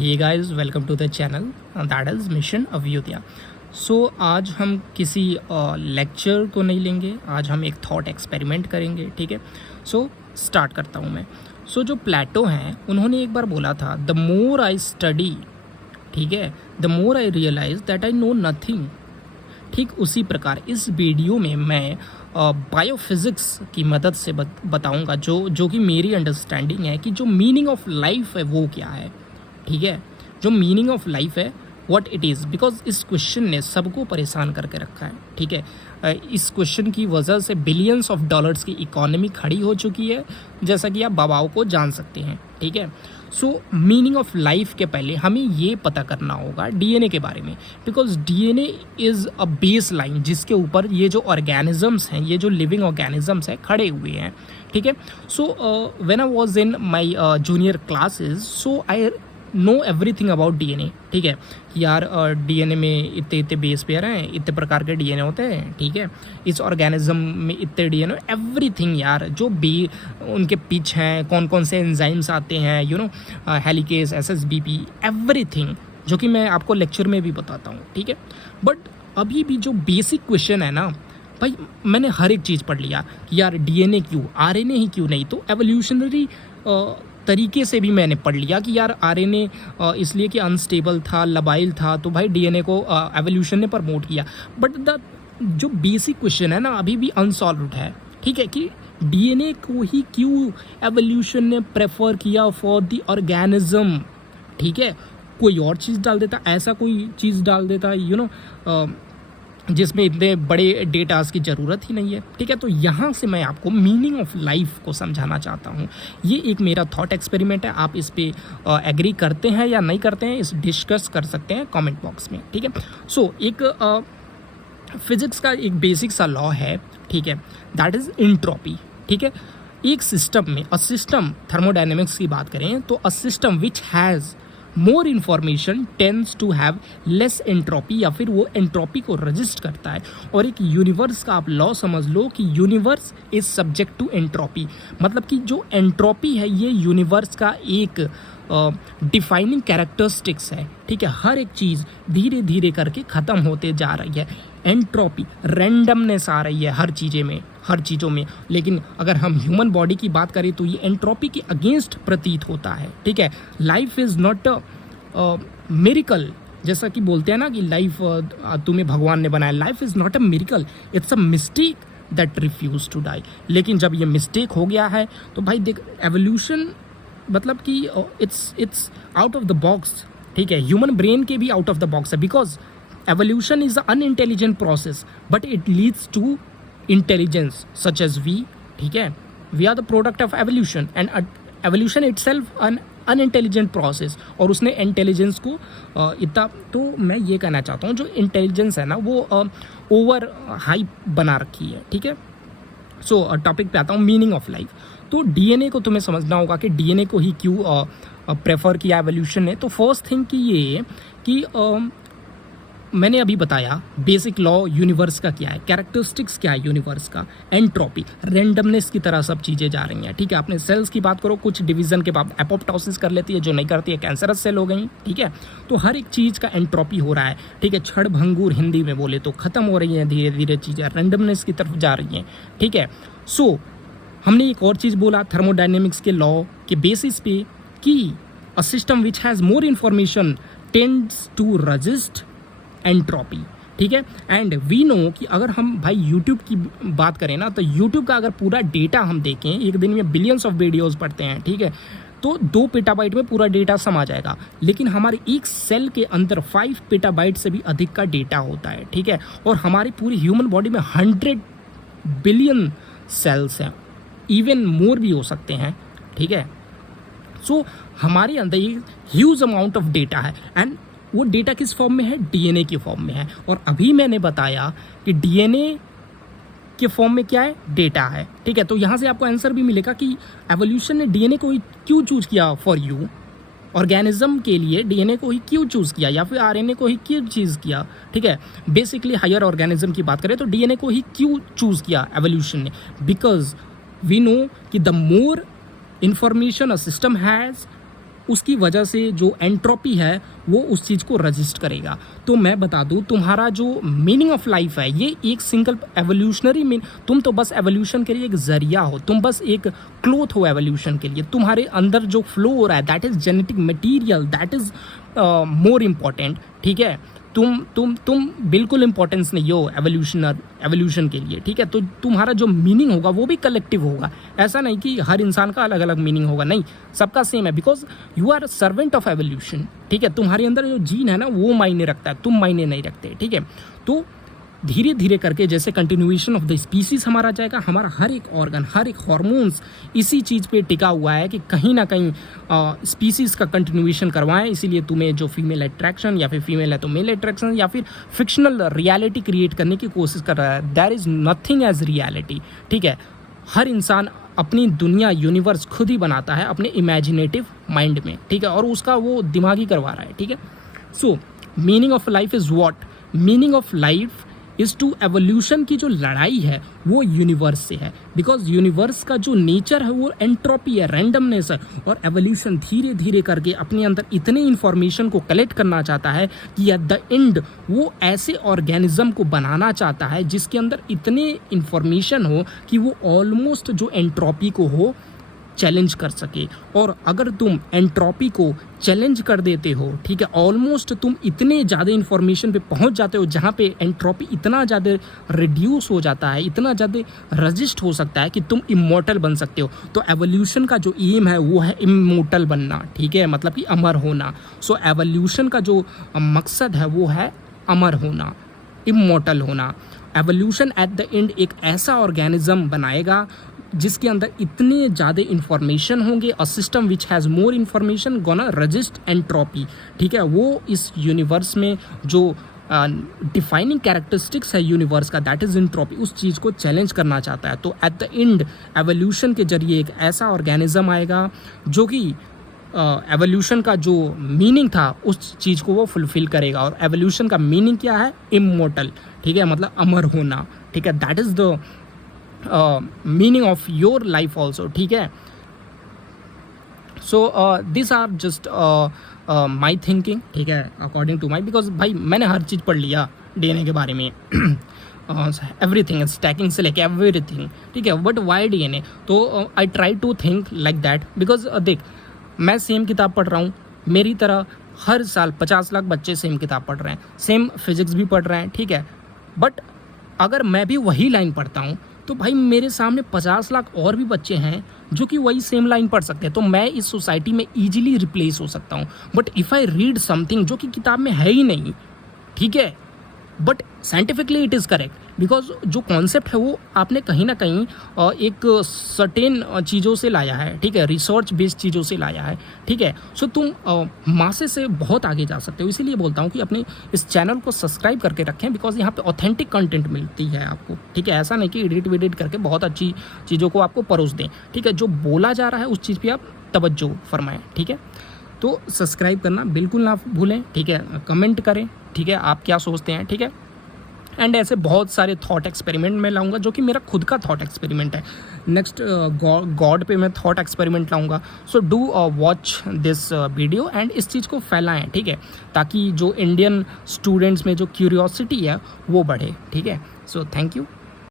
Hey guys, welcome to the channel that is mission Abhyudaya. So आज हम किसी lecture को नहीं लेंगे, आज हम एक थॉट एक्सपेरिमेंट करेंगे। ठीक है, सो स्टार्ट करता हूँ मैं। सो जो प्लेटो हैं उन्होंने एक बार बोला था, द मोर आई स्टडी, ठीक है, the more I realize that I know nothing. ठीक उसी प्रकार इस वीडियो में मैं बायोफिज़िक्स की मदद से बताऊंगा जो कि मेरी अंडरस्टैंडिंग है कि जो मीनिंग ऑफ लाइफ है वो क्या है। ठीक है, जो मीनिंग ऑफ लाइफ है व्हाट इट इज़, बिकॉज इस क्वेश्चन ने सबको परेशान करके रखा है। ठीक है, इस क्वेश्चन की वजह से बिलियंस ऑफ डॉलर्स की इकोनॉमी खड़ी हो चुकी है, जैसा कि आप बाबाओं को जान सकते हैं। ठीक है, सो मीनिंग ऑफ लाइफ के पहले हमें ये पता करना होगा डीएनए के बारे में, because DNA is a base line जिसके ऊपर ये जो ऑर्गेनिजम्स हैं, ये जो लिविंग ऑर्गेनिजम्स हैं, खड़े हुए हैं। ठीक है, so when I was in my junior classes, so I know everything about DNA. ठीक है, यार डीएनए में इतने इतने बेस पेयर हैं, इतने प्रकार के डीएनए होते हैं। ठीक है, इस ऑर्गेनिज्म में इतने डीएनए, एवरीथिंग यार, जो भी उनके पिच हैं, कौन कौन से एंजाइम्स आते हैं, यू नो, हेलिकेस, एसएसबीपी, एवरीथिंग, जो कि मैं आपको लेक्चर में भी बताता हूँ। ठीक है, बट अभी भी जो बेसिक क्वेश्चन है ना भाई, मैंने हर एक चीज़ पढ़ लिया कि यार डीएनए क्यों, आरएनए ही क्यों नहीं, तो एवोल्यूशनरी तरीके से भी मैंने पढ़ लिया कि यार आरएनए इसलिए कि अनस्टेबल था, लबाइल था, तो भाई डीएनए को एवोल्यूशन ने प्रमोट किया। बट द जो बेसिक क्वेश्चन है ना अभी भी अनसॉल्व्ड है। ठीक है, कि डीएनए को ही क्यों एवोल्यूशन ने प्रेफर किया फॉर द ऑर्गेनिज्म। ठीक है, कोई और चीज़ डाल देता, ऐसा कोई चीज़ डाल देता, यू नो, जिसमें इतने बड़े डेटास की ज़रूरत ही नहीं है। ठीक है, तो यहाँ से मैं आपको मीनिंग ऑफ लाइफ को समझाना चाहता हूँ। ये एक मेरा थॉट एक्सपेरिमेंट है, आप इस पर एग्री करते हैं या नहीं करते हैं, इस डिस्कस कर सकते हैं कमेंट बॉक्स में। ठीक है, सो एक फिज़िक्स का एक बेसिक सा लॉ है, ठीक है, दैट इज़ एंट्रोपी। ठीक है, एक सिस्टम में, अ सिस्टम, थर्मोडायनेमिक्स की बात करें तो a system which has more information tends to have less entropy, या फिर वो एंट्रोपी को रजिस्ट करता है। और एक यूनिवर्स का आप लॉ समझ लो कि universe is subject to entropy, मतलब कि जो एंट्रोपी है ये यूनिवर्स का एक डिफाइनिंग कैरेक्टरिस्टिक्स है। ठीक है, हर एक चीज़ धीरे धीरे करके ख़त्म होते जा रही है। एंट्रोपी, रैंडमनेस आ रही है हर चीज़ों में। लेकिन अगर हम ह्यूमन बॉडी की बात करें तो ये एंट्रोपी के अगेंस्ट प्रतीत होता है। ठीक है, life is not a miracle, जैसा कि बोलते हैं ना कि लाइफ तुम्हें भगवान ने बनाया। Life is not a miracle, it's a mistake that refuse to die. लेकिन जब ये मिस्टेक हो गया है तो भाई देख, एवोल्यूशन मतलब कि it's out of the box. ठीक है, ह्यूमन ब्रेन के भी आउट ऑफ द बॉक्स है, because evolution is an unintelligent process but it leads to intelligence such as we. ठीक है, we are the product of evolution and evolution itself an unintelligent process, और उसने intelligence को इतना, तो मैं ये कहना चाहता हूँ जो इंटेलिजेंस है ना वो ओवर हाइप बना रखी है। ठीक है, सो टॉपिक पे आता हूँ, मीनिंग ऑफ लाइफ। तो डीएनए को तुम्हें समझना होगा कि डीएनए को ही क्यों प्रेफर किया एवोल्यूशन ने। तो फर्स्ट थिंग कि ये कि मैंने अभी बताया बेसिक लॉ यूनिवर्स का क्या है, कैरेक्टरिस्टिक्स क्या है यूनिवर्स का, एंट्रोपी, रैंडमनेस की तरह सब चीज़ें जा रही हैं। ठीक है, आपने सेल्स की बात करो, कुछ डिवीजन के बाद एपोप्टोसिस कर लेती है, जो नहीं करती है कैंसरस सेल हो गई। ठीक है, तो हर एक चीज़ का एंट्रोपी हो रहा है। ठीक है, क्षण भंगुर हिंदी में बोले तो ख़त्म हो रही हैं धीरे धीरे चीज़ें, रैंडमनेस की तरफ जा रही हैं। ठीक है, सो हमने एक और चीज़ बोला थर्मोडायनेमिक्स के लॉ के बेसिस पे कि a system which has more information tends to resist entropy. ठीक है, एंड वी नो कि अगर हम भाई यूट्यूब की बात करें ना, तो यूट्यूब का अगर पूरा डेटा हम देखें, एक दिन में बिलियंस ऑफ वीडियोस पढ़ते हैं। ठीक है, तो 2 पेटाबाइट में पूरा डेटा समा जाएगा, लेकिन हमारे एक सेल के अंदर 5 पेटाबाइट से भी अधिक का डेटा होता है। ठीक है, और हमारी पूरी ह्यूमन बॉडी में 100 बिलियन सेल्स हैं, इवन मोर भी हो सकते हैं। ठीक है, सो हमारे अंदर एक ह्यूज अमाउंट ऑफ डेटा है, एंड वो डेटा किस फॉर्म में है, डीएनए के फॉर्म में है। और अभी मैंने बताया कि डीएनए के फॉर्म में क्या है, डेटा है। ठीक है, तो यहाँ से आपको आंसर भी मिलेगा कि एवोल्यूशन ने डीएनए को ही क्यों चूज किया फॉर यू, ऑर्गेनिज्म के लिए डीएनए को ही क्यों चूज किया, या फिर आरएनए को ही क्यों चूज किया। ठीक है, बेसिकली हायर ऑर्गेनिज्म की बात करें तो डीएनए को ही क्यों चूज किया एवोल्यूशन ने, बिकॉज वी नो कि the more information a system has, उसकी वजह से जो एंट्रोपी है वो उस चीज़ को रजिस्ट करेगा। तो मैं बता दूं, तुम्हारा जो मीनिंग ऑफ लाइफ है ये एक सिंगल एवोल्यूशनरी मीन, तुम तो बस एवोल्यूशन के लिए एक जरिया हो, तुम बस एक क्लोथ हो एवोल्यूशन के लिए। तुम्हारे अंदर जो फ्लो हो रहा है that is genetic material, that is more important. ठीक है, तुम बिल्कुल इंपॉर्टेंस नहीं हो एवोल्यूशन के लिए। ठीक है, तो तुम्हारा जो मीनिंग होगा वो भी कलेक्टिव होगा। ऐसा नहीं कि हर इंसान का अलग अलग मीनिंग होगा, नहीं, सबका सेम है, because you are servant of evolution. ठीक है, तुम्हारे अंदर जो जीन है ना वो मायने रखता है, तुम मायने नहीं रखते। ठीक है, तो धीरे धीरे करके जैसे कंटिन्यूएशन ऑफ द स्पीसीज हमारा जाएगा, हमारा हर एक ऑर्गन, हर एक हार्मोन्स इसी चीज़ पे टिका हुआ है कि कहीं ना कहीं स्पीसीज का कंटिन्यूएशन करवाएं। इसीलिए तुम्हें जो फीमेल अट्रैक्शन या फिर फीमेल है तो मेल अट्रैक्शन या फिर फिक्शनल रियलिटी क्रिएट करने की कोशिश कर रहा है। There is nothing as reality. ठीक है, हर इंसान अपनी दुनिया यूनिवर्स खुद ही बनाता है अपने इमेजिनेटिव माइंड में। ठीक है, और उसका वो दिमागी करवा रहा है। ठीक है, so meaning of life is what? Meaning of life is to evolution की जो लड़ाई है वो यूनिवर्स से है, बिकॉज यूनिवर्स का जो नेचर है वो एंट्रोपी है, रैंडमनेस है, और एवोल्यूशन धीरे धीरे करके अपने अंदर इतने इंफॉर्मेशन को कलेक्ट करना चाहता है कि एट द एंड वो ऐसे ऑर्गेनिज्म को बनाना चाहता है जिसके अंदर इतने इंफॉर्मेशन हो कि वो ऑलमोस्ट जो एंट्रोपी को हो चैलेंज कर सके। और अगर तुम एंट्रोपी को चैलेंज कर देते हो, ठीक है, ऑलमोस्ट तुम इतने ज़्यादा इन्फॉर्मेशन पे पहुंच जाते हो जहाँ पे एंट्रोपी इतना ज़्यादा रिड्यूस हो जाता है, इतना ज़्यादा रजिस्ट हो सकता है कि तुम इमॉर्टल बन सकते हो। तो एवोल्यूशन का जो एम है वो है इमॉर्टल बनना। ठीक है, मतलब कि अमर होना। सो एवोल्यूशन का जो मकसद है वो है अमर होना, इमॉर्टल होना। एवोल्यूशन एट द एंड एक ऐसा ऑर्गेनिज्म बनाएगा जिसके अंदर इतने ज़्यादा इंफॉर्मेशन होंगे, अ system which has more information gonna resist entropy. ठीक है, वो इस यूनिवर्स में जो डिफाइनिंग कैरेक्टरिस्टिक्स है यूनिवर्स का दैट इज़ एंट्रोपी, उस चीज़ को चैलेंज करना चाहता है। तो एट द एंड एवोल्यूशन के जरिए एक ऐसा ऑर्गेनिज्म आएगा जो कि एवोल्यूशन का जो मीनिंग था उस चीज़ को वो फुलफिल करेगा। और एवोल्यूशन का मीनिंग क्या है? इमॉर्टल। ठीक है, मतलब अमर होना। ठीक है, that is the meaning of your life also. ठीक है, so these are just my thinking. ठीक है, according to my, because भाई मैंने हर चीज़ पढ़ लिया DNA के बारे में एवरीथिंग, स्टैकिंग से लेके एवरीथिंग। ठीक है, बट वाई DNA? तो I try to think like that, because देख मैं सेम किताब पढ़ रहा हूँ, मेरी तरह हर साल 50 लाख बच्चे सेम किताब पढ़ रहे हैं, सेम फिजिक्स भी पढ़ रहे हैं। ठीक है, बट अगर मैं भी वही लाइन पढ़ता हूँ तो भाई मेरे सामने 50 लाख और भी बच्चे हैं जो कि वही सेम लाइन पढ़ सकते हैं। तो मैं इस सोसाइटी में ईजिली रिप्लेस हो सकता हूँ। But if I read something जो कि किताब में है ही नहीं, ठीक है, but scientifically it is correct, because जो कॉन्सेप्ट है वो आपने कहीं ना कहीं एक सर्टेन चीज़ों से लाया है। ठीक है, रिसर्च बेस्ड चीज़ों से लाया है। ठीक है, सो तुम मासे से बहुत आगे जा सकते हो। इसीलिए बोलता हूँ कि अपने इस चैनल को सब्सक्राइब करके रखें, बिकॉज यहाँ पे ऑथेंटिक कंटेंट मिलती है आपको। ठीक है, ऐसा नहीं कि एडिट वेडिट करके बहुत अच्छी चीज़ों को आपको परोस दें। ठीक है, जो बोला जा रहा है उस चीज़ पर आप तवज्जो फरमाएं। ठीक है, तो सब्सक्राइब करना बिल्कुल ना भूलें। ठीक है, कमेंट करें। ठीक है, आप क्या सोचते हैं। ठीक है, एंड ऐसे बहुत सारे थॉट एक्सपेरिमेंट मैं लाऊंगा जो कि मेरा खुद का थॉट एक्सपेरिमेंट है। नेक्स्ट गॉड पे मैं थॉट एक्सपेरिमेंट लाऊंगा। So do watch this video and इस चीज़ को फैलाएं। ठीक है, ताकि जो इंडियन स्टूडेंट्स में जो क्यूरियोसिटी है वो बढ़े। ठीक है, सो थैंक यू।